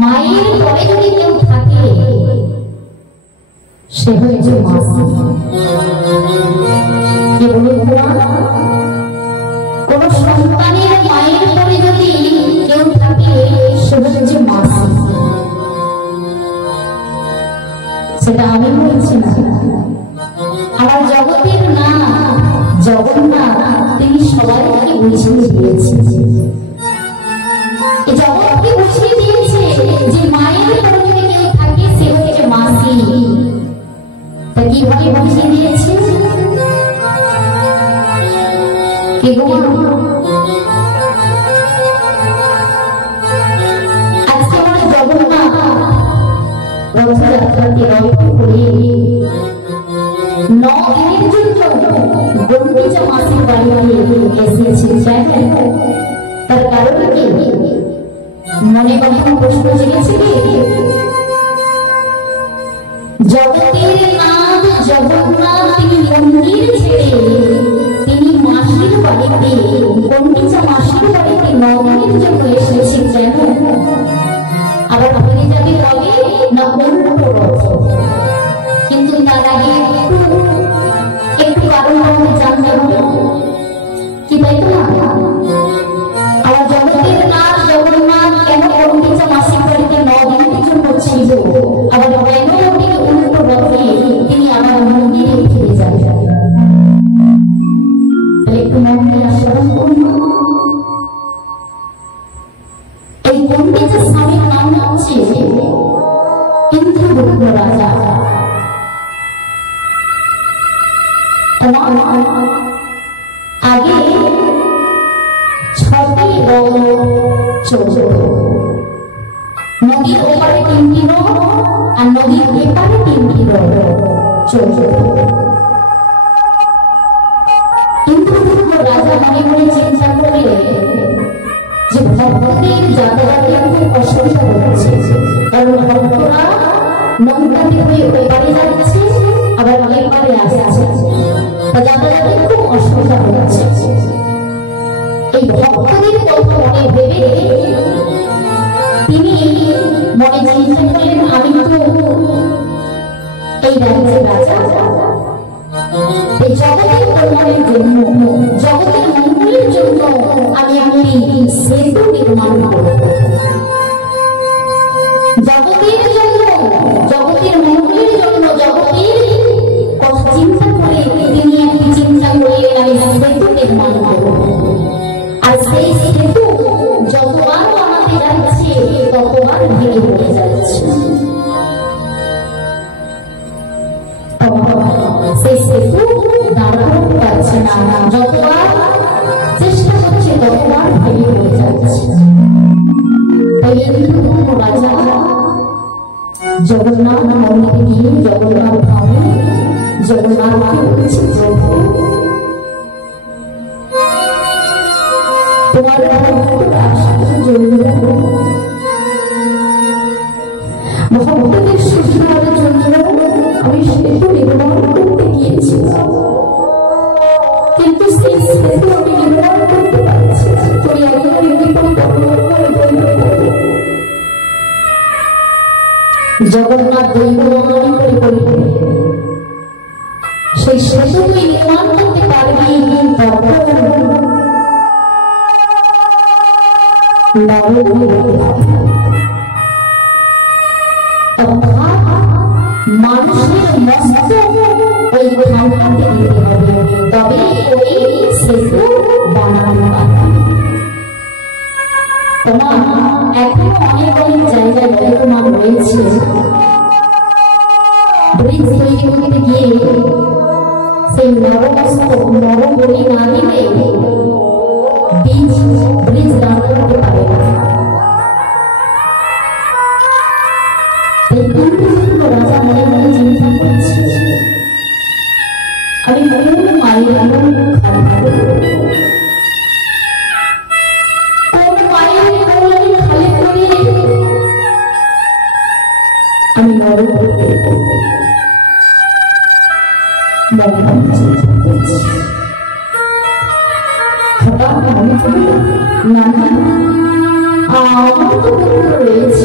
মায়ের পরে যদি কেউ থাকে সে হচ্ছে মাসি। কে বলুন কোন সন্তানের মায়ের পরে যদি কেউ থাকে সে হচ্ছে মাসি। সেটা আমি বলছি না, আমার জগতের না জগন্নাথ তিনি সবাইকে বুঝিয়ে দিয়েছেন। জগৎকে বুঝিয়ে দিয়েছে যে মায়ের পরে যদি কেউ থাকে সে হচ্ছে মাসি। তা কিভাবে বুঝিয়ে দিয়েছে? আজকে আমরা জগন্নাথ রথযাত্রাকে রক্ষা করে 9 দিনের জন্য গন্ডিচা মাসির বাড়িতে এসেছে। তার কারণ কি? মনে কখনো প্রশ্ন জেগেছে কি? জগতের নাথ জগন্নাথ তিনি মন্দির ছেড়ে তিনি মাসির বাড়িতে গন্ডিচা মাসির বাড়িতে 9 দিনের জন্য এসেছেন। কেন? আবার ফিরে যাবে কবে না অন্য রথ। কিন্তু তার আগে একটু কারণ আমাদের জানতে হবে কি, তাই তো না? আমার জগতের নাথ জগন্নাথ কেন গন্ডিচা মাসির বাড়িতে 9 দিনের জন্য ছিল, আবার কেন তিনি অন্য রথে তিনি আমার মন্দিরে ফিরে যাবেন? একটু মন্দির আশ্রম করুন। এই গন্ডিচা স্বামীর নাম হচ্ছে ইন্দ্রদুম্ন রাজা। আগে 6টি রথ চলত। নদীর ওপারে 3টি রথ আর নদীর এপারে 3টি রথ চলত। ইন্দ্রদুম্ন রাজা মনে মনে চিন্তা করে যে ভক্তদের যাতায়াতে খুব অসুবিধা হচ্ছে, কারণ ভক্তরা নৌকাতে হয়ে ওপারে যাচ্ছে আবার এপারে আসছে, যাতায়াতে খুব অসুবিধা হচ্ছে। এই ভক্তদের কথা মনে ভেবে তিনি মনে চিন্তা করেন আমি তো এই রাজ্যের রাজা, এই জগতের কল্যাণের জন্য জগতের মঙ্গলের জন্য আমি একটি সেতু নির্মাণ করব। জগতের জন্য জগতের মঙ্গলের জন্য জগতের কথা চিন্তা করে তিনি একটি চিন্তা করে আমি সেতু নির্মাণ করব। আর সেই সেতু যতবার বানাতে যাচ্ছে ততবার ভেঙে পড়ে যাচ্ছে। সেই সেতু দাঁড় করতে পারছে না, যতবার চেষ্টা করছে ততবার ভেঙে পড়ে যাচ্ছে। তাই ইন্দ্রদুম্ন রাজা জগন্নাথ মন্দিরে গিয়ে জগন্নাথ ধামে জগন্নাথকে বলছে, প্রভু তোমার ভক্তদের সুবিধার জন্য আমি সেতু নির্মাণ করতে গিয়েছিলাম, কিন্তু সেই সেতু আমি নির্মাণ করতে পারছি না। তুমি আমার জগন্নাথ দৈবমানি করে বলবে সেই সেতু তুই নির্মাণ করতে পারবি, মানুষের মস্ত ওই খানটাতে দিতে হবে, তবে ওই সেতু বানানো পারবে। তোমার এখনো অনেক অনেক জায়গায় বর্তমান রয়েছে ব্রিজ তৈরি করতে গিয়ে সেই নরবলি না দিলে ব্রিজ দাঁড় করতে পারে না। রাজা মনে মনে চিন্তা করছে আমি কোন মায়ের আমি হঠাৎ মনে করি না রয়েছে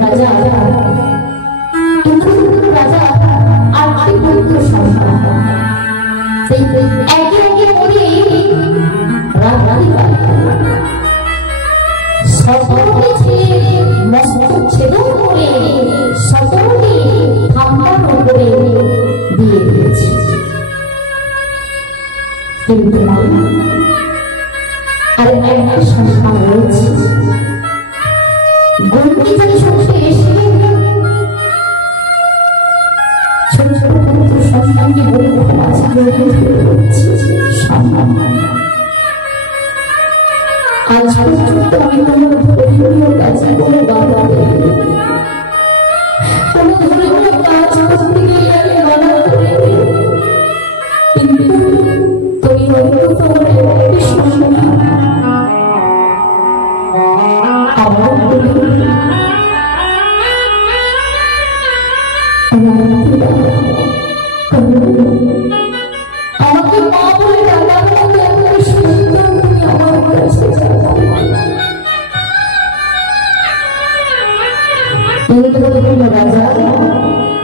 রাজা রাজা আর আরেক পুত্র সন্তান সেই একে একে মরে রাত্রি সকলকে ছেড়ে মস্তক ছেদন করে সকলকে খাম্বার উপরে দিয়ে দিয়েছে। কিন্তু আর একটা সন্তান রয়েছে। গন্ডিচারী শক্তি এসে ছোট ছোট পুত্র সন্তানকে বলে মাঝে সম্মান আজ পর্যন্ত আমি তোমার ধর্মীয় কাজে কোনো বাধা দেইনি, কোনো ধর্মীয় কাজ করতে গিয়ে আমি বাধা করিনি, কিন্তু তুমি হয়তো তোমার একটি সম্মান আমার আমাকে মা বলে ডাকা সুন্দর তুমি আমার কাছে রাজা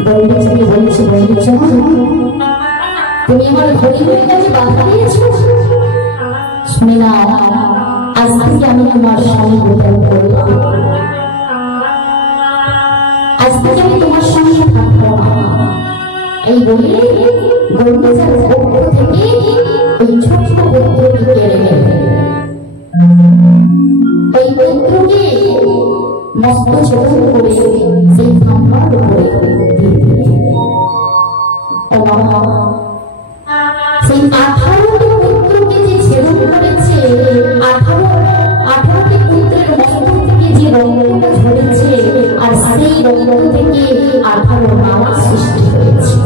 গন্ডিচারী বলছে, তুমি আমার হরিণের কাছে বাধা দিয়েছ, শুনে না আজ থেকে আমি তোমার স্বামী গ্রহণ করলাম, আজ থেকে আমি তোমার সঙ্গে থাকবো না। এই বলে গন্ডিচারীর পক্ষ থেকে ওই ছোট্ট পুত্রকে কেড়ে নেবে। ওই পুত্রকে মস্ত ছোট করে সেই খাম্বার উপরে দিয়ে দিল। সেই 18টি পুত্রকে যে ছেদন করেছে, 18টি পুত্রের মস্তক থেকে যে রক্তটা ঝরেছে, আর সেই রক্ত থেকে 18 মালা সৃষ্টি হয়েছে।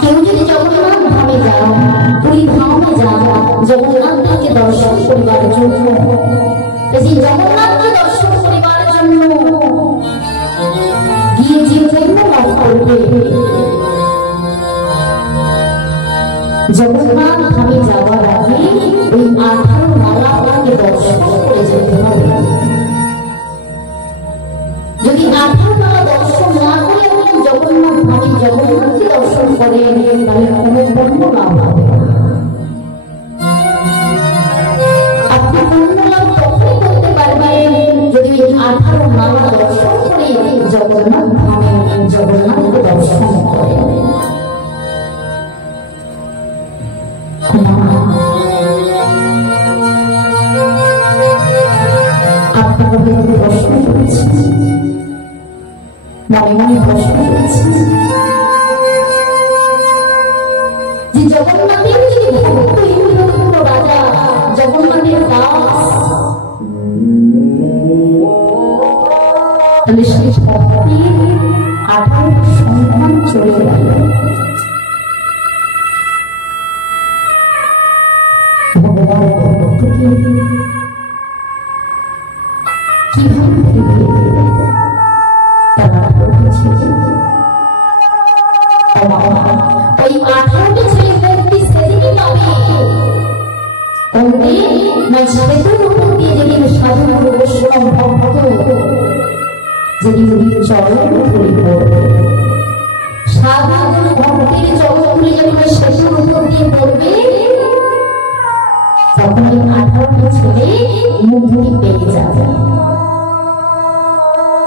কেউ যদি জগন্নাথ ধামে যাও, পুরী ধামে যাও, জগন্নাথকে দর্শন করিবার জন্য, সেই জগন্নাথকে দর্শন করিবার জন্য গিয়ে যে পুণ্য লাভ করবে, জগন্নাথ ধামে যাওয়ার আগে ওই 18 মালা আপনাকে দর্শন করে যেতে হবে। যদি 18 মালা দর্শন না করে আপনি জগন্নাথ ধামে জগন্নাথকে দর্শন করেন, তাহলে কোনো পুণ্য লাভ হবে না। আপনি পুণ্য লাভ তখনই করতে পারবেন যদি 18 মালা দর্শন করে জগন্নাথ ধামে জগন্নাথকে দর্শন করেন। আপনাকে প্রশ্ন করেছি, মনে মনে প্রশ্ন করেছি যে জগন্নাথের যদি ভক্ত ইন্দ্রদত্ত রাজা জগন্নাথের দাস, তাহলে সেই ভক্তির 18 সন্তান চলে গেল। ভগবান ভক্তকে কিভাবে তারা বলছে ওই 18টি ছেলে মুক্তি সেদিনই পাবে না, সেতুর উপর দিয়ে যেদিন সাধু বৈষ্ণব ভক্ত যেদিন চরণ ধরে পড়বে, সাধু ভক্তের চরণ ধরে যেদিন সেতুর উপর দিয়ে পড়বে, তখন এই 18টি ছেলে মুক্তি পেয়ে যাবে।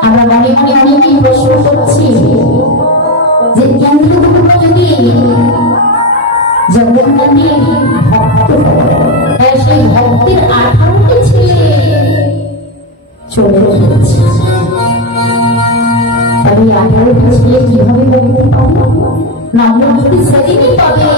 আমরা মনে মনে অনেকেই প্রশ্ন করছি যে ইন্দ্রদত্ত যদি জগন্নাথের ভক্ত হয়, সেই ভক্তের 18টি ছেলে চলে গেছে, তবে 18টি ছেলে কিভাবে মুক্তি পাবে? না, মুক্তি সেদিনই পাবে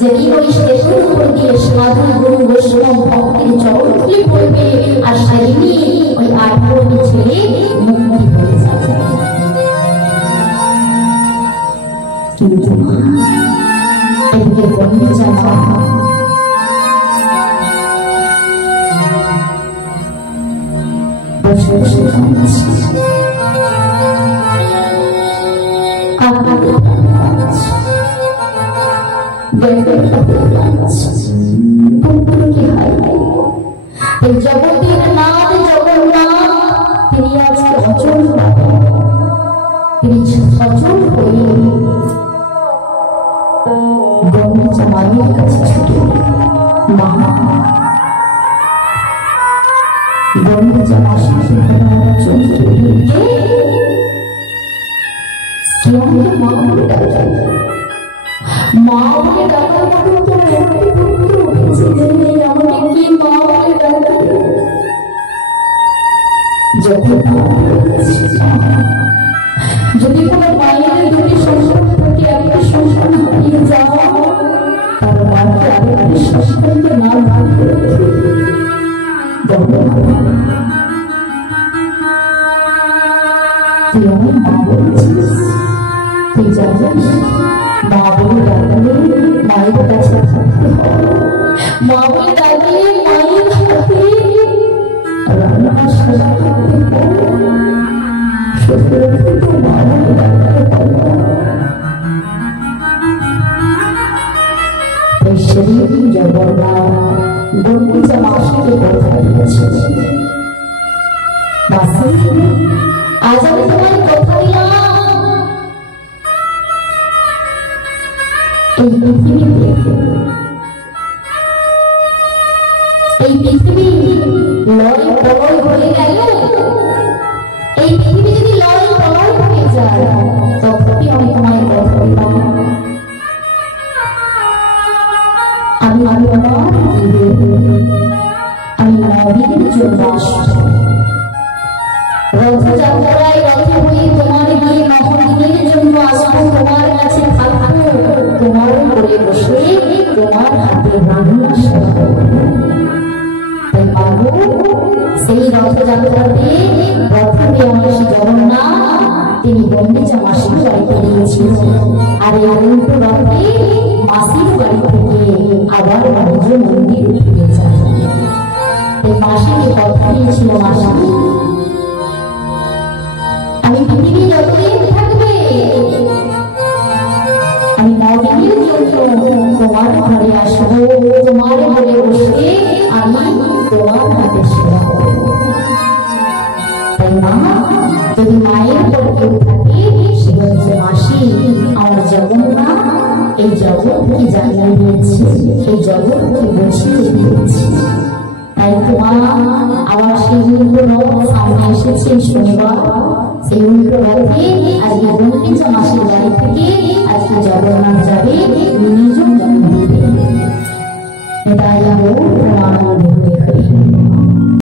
যেদিন ওই সেতুর উপর দিয়ে সাধু গুরু বৈষ্ণব ভক্তের চরণ ধরে পড়বে, আর সেদিনই ওই 18টি ছেলে মুক্তি হয়ে যাবে। কিন্তু এদিকে গন্ডিচারী বসে বসে কাঁদছে, পুত্রকে হারাই, এই জগতের নাথ যদি কোনো মায়ের দুটি সংসার থেকে একটা সংসার হারিয়ে যাওয়া তার মাকে আরেকটি সংসারকে না রাখবে তুই আমার মা বলছিস তুই জানিস মা বলে ডাকলে মায়ের কাছে থাকতে হয় মা বলে ডাকলে মায়ের হাতে রান্না সাজা করতে সেদিন জগন্নাথ গন্ডিচা মাসিকে কথা দিয়েছিল আজ আমি তোমার কথা দিলাম এই পৃথিবী লয় প্রলয় হয়ে গেল এই পৃথিবী যদি লয় প্রলয় হয়ে যায় তথাপি আমি তোমায় কথা দিলাম আমি নবীনের জন্য রথযাত্রায় রথে হয়ে তোমার গিয়ে মহাদিনের জন্য আসবো তোমার কাছে থাকবো তোমার করে বসে তোমার হাতে রান্না তাই পাবো সেই রথযাত্রাতে রথে আমার জগন্নাথ তিনি গন্ডিচা মাসির বাড়িতে গিয়েছিলেন আর এই উল্টো রথে মাসির বাড়ি থেকে আবার বাণিজ্য মন্দির ফিরে যায় এই মাসিকে কথা দিয়েছিল মাসি আমি পৃথিবী যতদিন থাকবে আমি নবীনের জন্য তোমার ঘরে আসবো তোমার ঘরে বসে আমি তোমার হাতে সেবা করব তাই মা যদি মায়ের পর কেউ থাকে সে হচ্ছে মাসি আমার জগন্নাথ এই জগৎকে জানিয়ে দিয়েছে এই জগৎকে বুঝিয়ে দিয়েছে তাই তোমার আমার সেই উল্টো রথ সামনে এসেছে শনিবার সেই উল্টো রথে আজকে গন্ডিচা মাসির বাড়ি থেকে আজকে জগন্নাথ যাবে নিজ মন্দিরে তাই